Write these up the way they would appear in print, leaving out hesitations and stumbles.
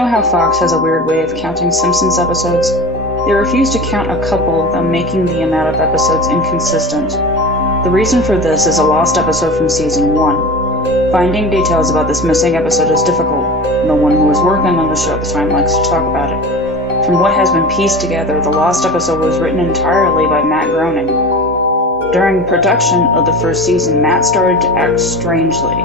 know how Fox has a weird way of counting Simpsons episodes? They refuse to count a couple of them, making the amount of episodes inconsistent. The reason for this is a lost episode from Season 1. Finding details about this missing episode is difficult. No one who is working on the show at the time likes to talk about it. From what has been pieced together, the lost episode was written entirely by Matt Groening. During production of the first season, Matt started to act strangely.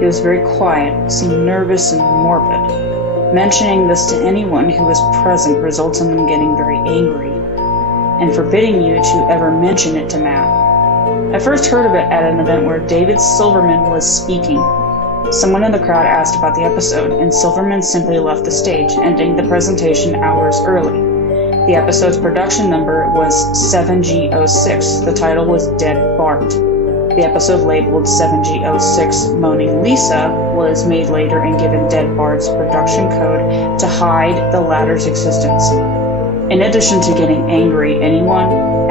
He was very quiet, seemed nervous and morbid. Mentioning this to anyone who was present results in them getting very angry, and forbidding you to ever mention it to Matt. I first heard of it at an event where David Silverman was speaking. Someone in the crowd asked about the episode, and Silverman simply left the stage, ending the presentation hours early. The episode's production number was 7G06. The title was Dead Bart. The episode labeled 7G06 Moaning Lisa was made later and given Dead Bart's production code to hide the latter's existence. In addition to getting angry,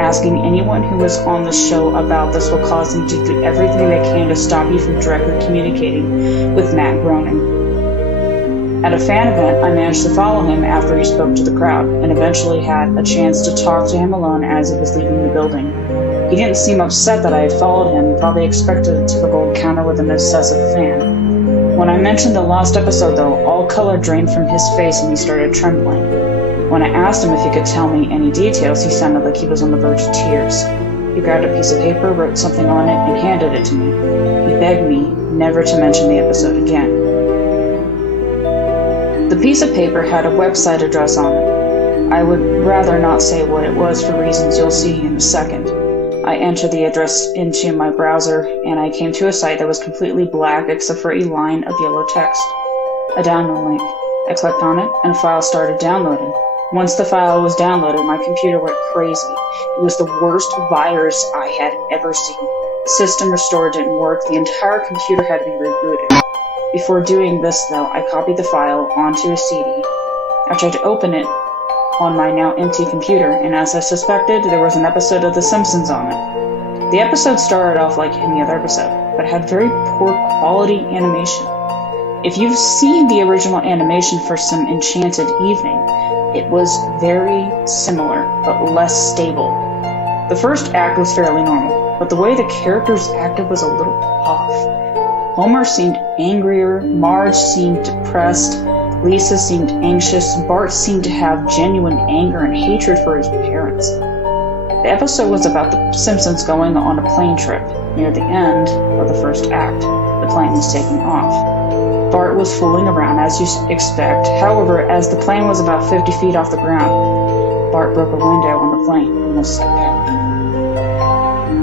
asking anyone who was on the show about this will cause them to do everything they can to stop you from directly communicating with Matt Groening. At a fan event, I managed to follow him after he spoke to the crowd, and eventually had a chance to talk to him alone as he was leaving the building. He didn't seem upset that I had followed him, probably expected a typical encounter with an obsessive fan. When I mentioned the lost episode, though, all color drained from his face and he started trembling. When I asked him if he could tell me any details, he sounded like he was on the verge of tears. He grabbed a piece of paper, wrote something on it, and handed it to me. He begged me never to mention the episode again. The piece of paper had a website address on it. I would rather not say what it was for reasons you'll see in a second. I entered the address into my browser, and I came to a site that was completely black except for a line of yellow text. A download link. I clicked on it, and a file started downloading. Once the file was downloaded, my computer went crazy. It was the worst virus I had ever seen. The system restore didn't work. The entire computer had to be rebooted. Before doing this, though, I copied the file onto a CD. I tried to open it on my now empty computer, and as I suspected, there was an episode of The Simpsons on it. The episode started off like any other episode, but had very poor quality animation. If you've seen the original animation for Some Enchanted Evening, it was very similar, but less stable. The first act was fairly normal, but the way the characters acted was a little off. Homer seemed angrier, Marge seemed depressed, Lisa seemed anxious, Bart seemed to have genuine anger and hatred for his parents. The episode was about the Simpsons going on a plane trip. Near the end of the first act, the plane was taking off. Bart was fooling around as you expect. However, as the plane was about 50 feet off the ground, Bart broke a window on the plane and almost sat down.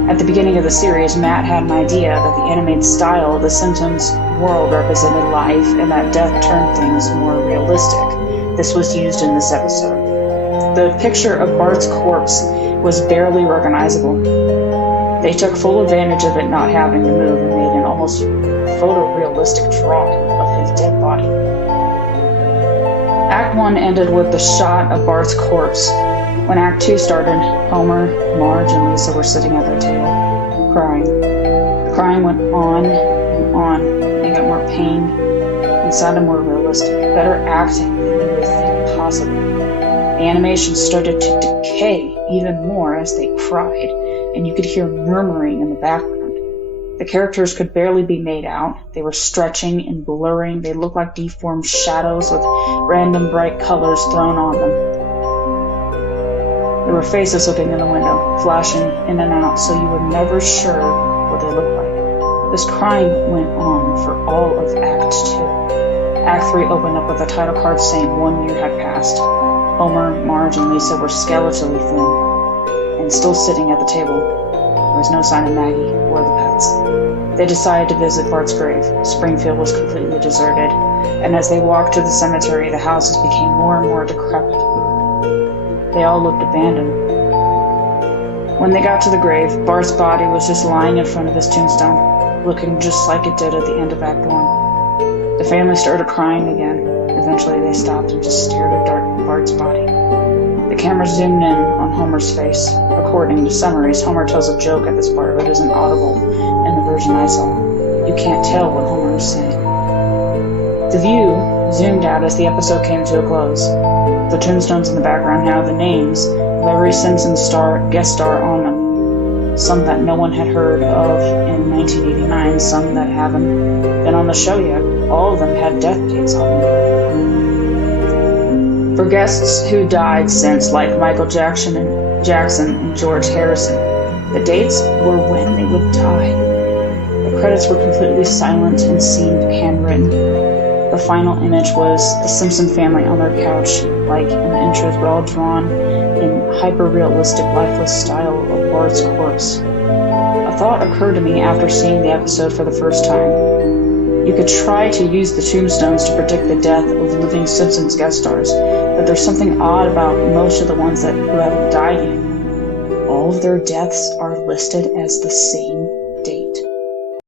At the beginning of the series, Matt had an idea that the animated style of the Simpsons world represented life and that death turned things more realistic. This was used in this episode. The picture of Bart's corpse was barely recognizable. They took full advantage of it not having to move and made an almost photorealistic drawing of his dead body. Act 1 ended with the shot of Bart's corpse. When Act 2 started, Homer, Marge, and Lisa were sitting at their table, crying. The crying went on and on. They got more pain and sounded more realistic, better acting than you would think possible. The animation started to decay even more as they cried, and you could hear murmuring in the background. The characters could barely be made out. They were stretching and blurring. They looked like deformed shadows with random bright colors thrown on them. There were faces looking in the window, flashing in and out, so you were never sure what they looked like. This crying went on for all of Act 2. Act 3 opened up with a title card saying 1 year had passed. Homer, Marge, and Lisa were skeletally thin and still sitting at the table. There was no sign of Maggie or the pets. They decided to visit Bart's grave. Springfield was completely deserted, and as they walked to the cemetery, the houses became more and more decrepit. They all looked abandoned. When they got to the grave, Bart's body was just lying in front of his tombstone, looking just like it did at the end of Act 1. The family started crying again. Eventually they stopped and just stared at Bart's body. The camera zoomed in on Homer's face. According to summaries, Homer tells a joke at this part, but it isn't audible in the version I saw. You can't tell what Homer is saying. The view zoomed out as the episode came to a close. The tombstones in the background have the names of every Simpsons guest star on them. Some that no one had heard of in 1989, some that haven't been on the show yet. All of them had death dates on them. For guests who died since, like Michael Jackson and George Harrison, the dates were when they would die. The credits were completely silent and seemed handwritten. The final image was the Simpson family on their couch, like in the intros, but all drawn in hyper-realistic, lifeless style of Bart's corpse. A thought occurred to me after seeing the episode for the first time. You could try to use the tombstones to predict the death of living Simpsons guest stars, but there's something odd about most of the ones who haven't died yet. All of their deaths are listed as the same